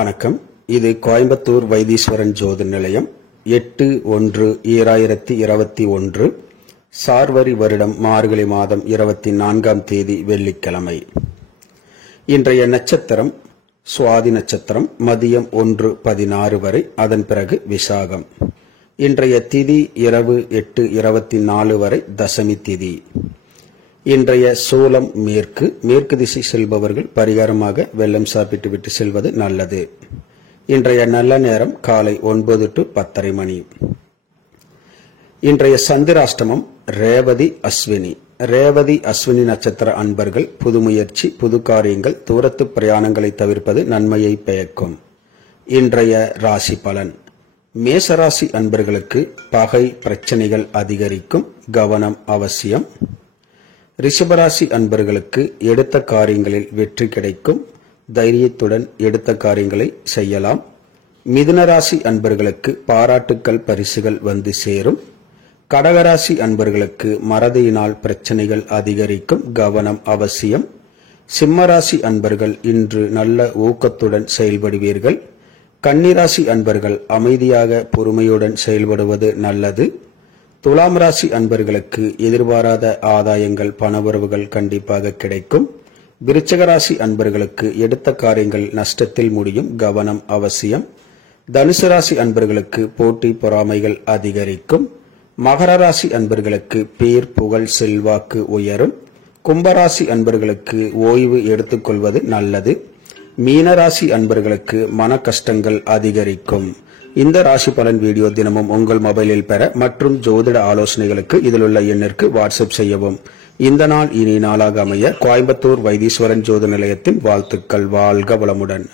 வணக்கம். இது கோயம்புத்தூர் வைத்தீஸ்வரன் ஜோதி நிலையம். 8/1/2021 சார்வரி வருடம் மார்கழி மாதம் 24ஆம் தேதி வெள்ளிக்கிழமை. இன்றைய நட்சத்திரம் சுவாதி நட்சத்திரம். மதியம் 1:16 வரை, அதன் பிறகு விசாகம். இன்றைய திதி இரவு 8:24 வரை, தசமி திதி. இன்றைய சூலம் மேற்கு. மேற்கு திசை செல்பவர்கள் பரிகாரமாக வெள்ளம் சாப்பிட்டு விட்டு செல்வது நல்லது. இன்றைய நல்ல நேரம் காலை 9 to 10:30 மணி. இன்றைய சந்திராஷ்டமம் ரேவதி அஸ்வினி. ரேவதி அஸ்வினி நட்சத்திர அன்பர்கள் புது முயற்சி, புது காரியங்கள், தூரத்து பிரயாணங்களை தவிர்ப்பது நன்மையை பயக்கும். இன்றைய ராசி பலன். மேசராசி அன்பர்களுக்கு பகை பிரச்சனைகள் அதிகரிக்கும், கவனம் அவசியம். ரிஷபராசி அன்பர்களுக்கு எடுத்த காரியங்களில் வெற்றி கிடைக்கும், தைரியத்துடன் எடுத்த காரியங்களை செய்யலாம். மிதுனராசி அன்பர்களுக்கு பாராட்டுக்கள் பரிசுகள் வந்து சேரும். கடகராசி அன்பர்களுக்கு மறதியினால் பிரச்சனைகள் அதிகரிக்கும், கவனம் அவசியம். சிம்மராசி அன்பர்கள் இன்று நல்ல ஊக்கத்துடன் செயல்படுவீர்கள். கன்னிராசி அன்பர்கள் அமைதியாக பொறுமையுடன் செயல்படுவது நல்லது. துலாம் ராசி அன்பர்களுக்கு எதிர்பாராத ஆதாயங்கள், பணவரவுகள் கண்டிப்பாக கிடைக்கும். விருச்சிக ராசி அன்பர்களுக்கு எடுத்த காரியங்கள் நஷ்டத்தில் முடியும், கவனம் அவசியம். தனுசு ராசி அன்பர்களுக்கு போட்டி பொறாமைகள் அதிகரிக்கும். மகர ராசி அன்பர்களுக்கு பேர் புகழ் செல்வாக்கு உயரும். கும்பராசி அன்பர்களுக்கு ஓய்வு எடுத்துக்கொள்வது நல்லது. மீனராசி அன்பர்களுக்கு மன கஷ்டங்கள் அதிகரிக்கும். இந்த ராசி பலன் வீடியோ தினமும் உங்கள் மொபைலில் பெற மற்றும் ஜோதிட ஆலோசனைகளுக்கு இதில் உள்ள எண்ணிற்கு வாட்ஸ்அப் செய்யவும். இந்த நாள் இனி நாளாக அமைய கோயம்புத்தூர் வைத்தீஸ்வரன் ஜோதி நிலையத்தின் வாழ்த்துக்கள். வாழ்க வளமுடன்.